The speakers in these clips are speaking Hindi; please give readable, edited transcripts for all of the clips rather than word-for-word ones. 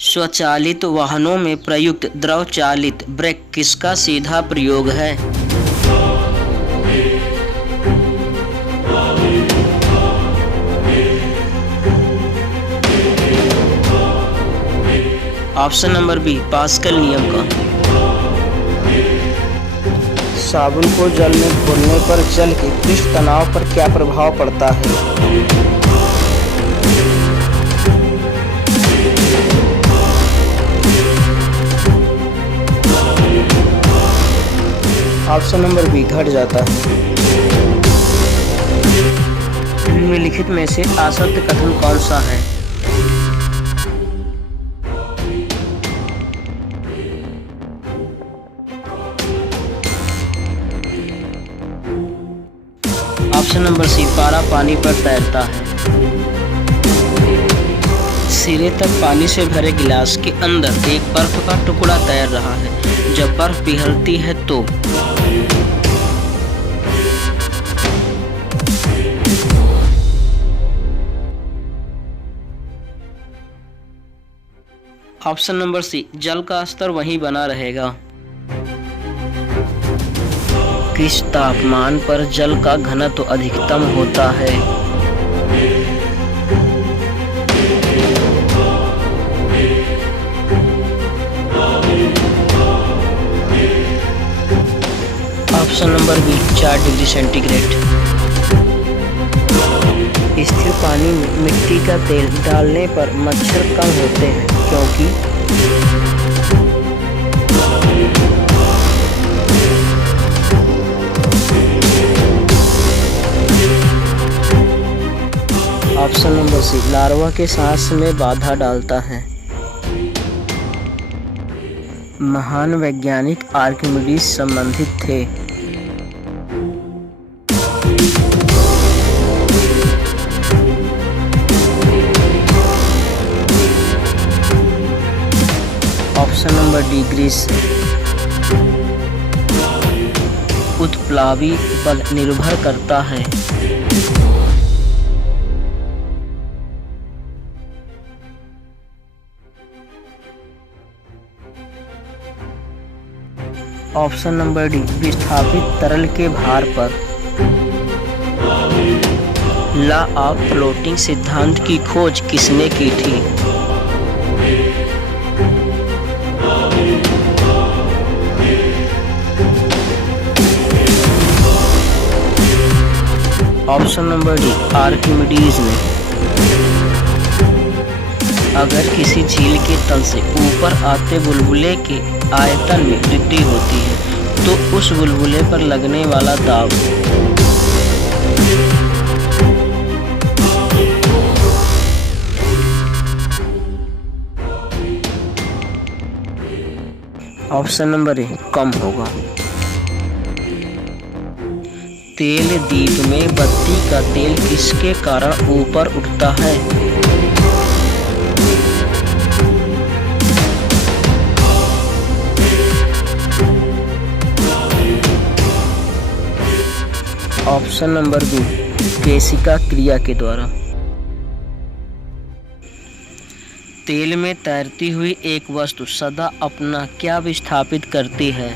स्वचालित वाहनों में प्रयुक्त द्रव चालित ब्रेक किसका सीधा प्रयोग है? ऑप्शन नंबर बी, पास्कल नियम का। साबुन को जल में घोलने पर जल के पृष्ठ तनाव पर क्या प्रभाव पड़ता है? ऑप्शन नंबर बी, घट जाता है। निम्नलिखित में से असत्य कथन कौन सा है? ऑप्शन नंबर सी, पारा पानी पर तैरता है। सिरे तक पानी से भरे गिलास के अंदर एक बर्फ का टुकड़ा तैर रहा है। जब बर्फ पिघलती है तो ऑप्शन नंबर सी, जल का स्तर वहीं बना रहेगा। किस तापमान पर जल का घनत्व अधिकतम होता है? Option number B, 4 degree centigrade. स्थिर पानी में मिट्टी का तेल डालने पर मच्छर कम होते हैं क्योंकि ऑप्शन नंबर सी, लार्वा के सांस में बाधा डालता है। महान वैज्ञानिक आर्किमिडीज संबंधित थे। Option number D, Greece. उत्प्लावी बल निर्भर करता है। ऑप्शन नंबर डी, विस्थापित तरल के भार पर। लॉ ऑफ फ्लोटिंग सिद्धांत की खोज किसने की थी? ऑप्शन नंबर डी, आर्किमिडीज ने। अगर किसी झील के तल से ऊपर आते बुलबुले के आयतन में वृद्धि होती है तो उस बुलबुले पर लगने वाला दाब ऑप्शन नंबर ए, कम होगा। तेल दीप में बत्ती का तेल किसके कारण ऊपर उठता है? ऑप्शन नंबर बी, केशिका क्रिया के द्वारा। तेल में तैरती हुई एक वस्तु सदा अपना क्या विस्थापित करती है?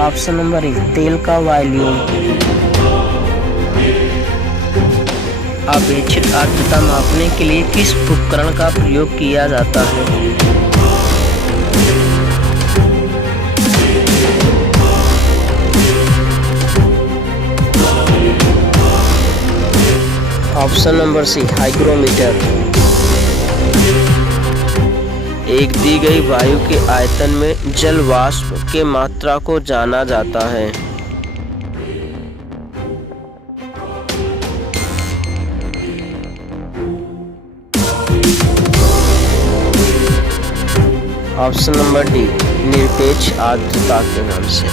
ऑप्शन नंबर ए, तेल का वॉल्यूम। अपेक्षित आर्द्रता मापने के लिए किस उपकरण का प्रयोग किया जाता है? Option number C, hygrometer. एक दी गई वायु के आयतन में जल वाष्प के मात्रा को जाना जाता है। ऑप्शन नंबर डी, निरपेक्ष आर्द्रता के नाम से।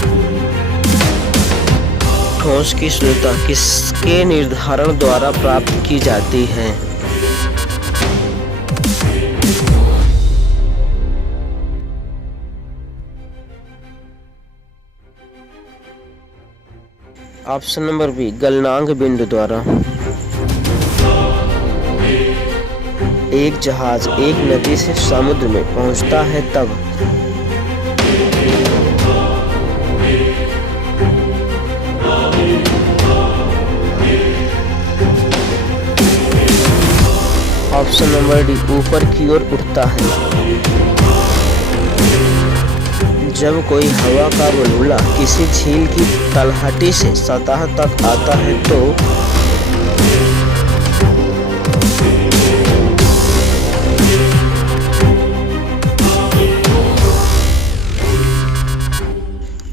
ठोस की शुद्धता किसके निर्धारण द्वारा प्राप्त की जाती है? ऑप्शन नंबर बी गलनांक बिंदु द्वारा। एक जहाज एक नदी से समुद्र में पहुंचता है तब। ऑप्शन नंबर डी ऊपर की ओर उठता है। जब कोई हवा का बुलबुला किसी झील की तलहटी से सतह तक आता है तो।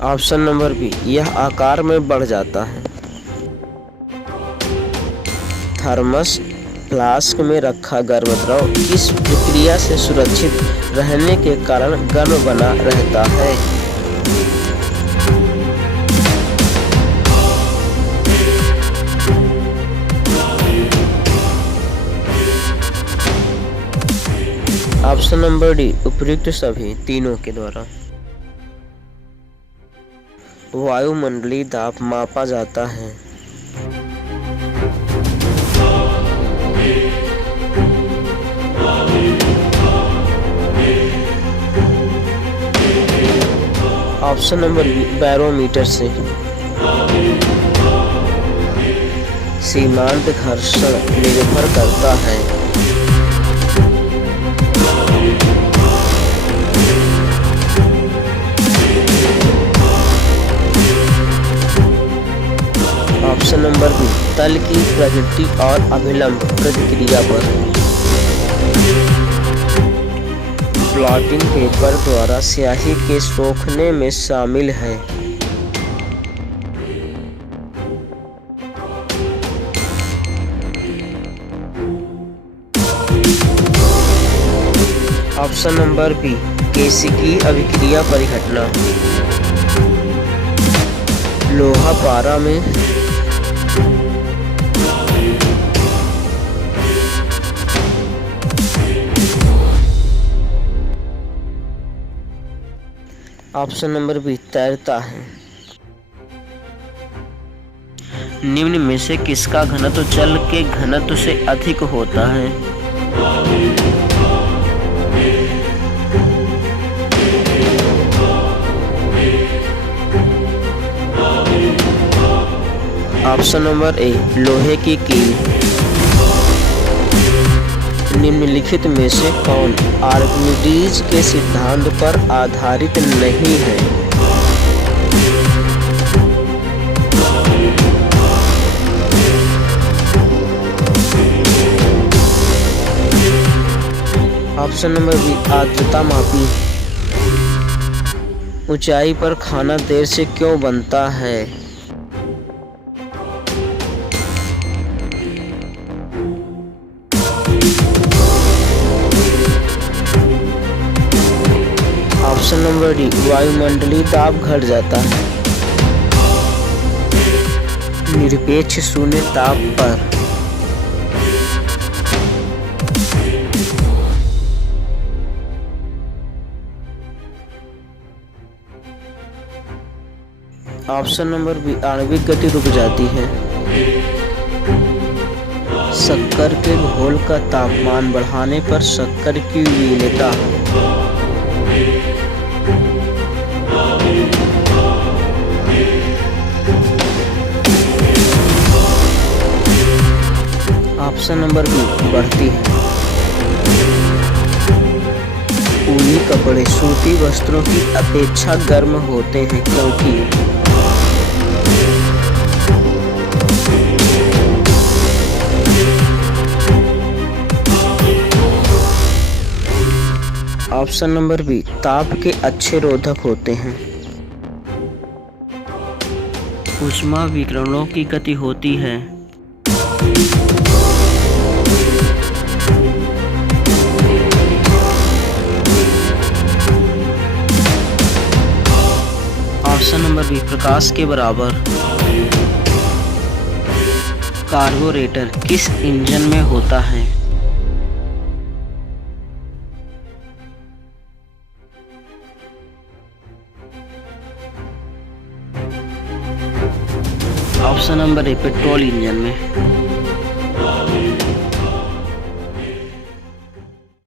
ऑप्शन नंबर बी यह आकार में बढ़ जाता है। थर्मस फ्लास्क में रखा गर्म द्रव किस प्रक्रिया से सुरक्षित रहने के कारण गर्म बना रहता है। ऑप्शन नंबर डी उपयुक्त सभी तीनों के द्वारा। वायुमंडलीय दाब मापा जाता है। ऑप्शन नंबर बी बैरोमीटर से। सीमांत घर्षण निर्भर करता है। ऑप्शन नंबर बी तल की प्रगति और अभिलंब प्रतिक्रिया पर। ब्लॉटिंग पेपर द्वारा स्याही के सोखने में शामिल है। ऑप्शन नंबर बी केशिकीय अभिक्रिया परिघटना। लोहा पारा में। ऑप्शन नंबर बी तैरता है। निम्न में से किसका घनत्व जल के घनत्व से अधिक होता है। ऑप्शन नंबर ए लोहे की कील। निम्नलिखित में से कौन आर्किमिडीज के सिद्धांत पर आधारित नहीं है। ऑप्शन नंबर बी आर्द्रता मापी। ऊंचाई पर खाना देर से क्यों बनता है। ऑप्शन नंबर डी वायुमंडलीय दाब घट जाता है। निरपेक्ष शून्य ताप पर। ऑप्शन नंबर बी आणविक गति रुक जाती है। शक्कर के घोल का तापमान बढ़ाने पर शक्कर की विलीनता। ऑप्शन नंबर बी बढ़ती है। ऊनी कपड़े सूती वस्त्रों की अपेक्षा गर्म होते हैं क्योंकि। ऑप्शन नंबर बी ताप के अच्छे रोधक होते हैं। ऊष्मा विकिरणों की गति होती है। ऑप्शन नंबर बी प्रकाश के बराबर। कार्बोरेटर किस इंजन में होता है। Option number A petrol engine में।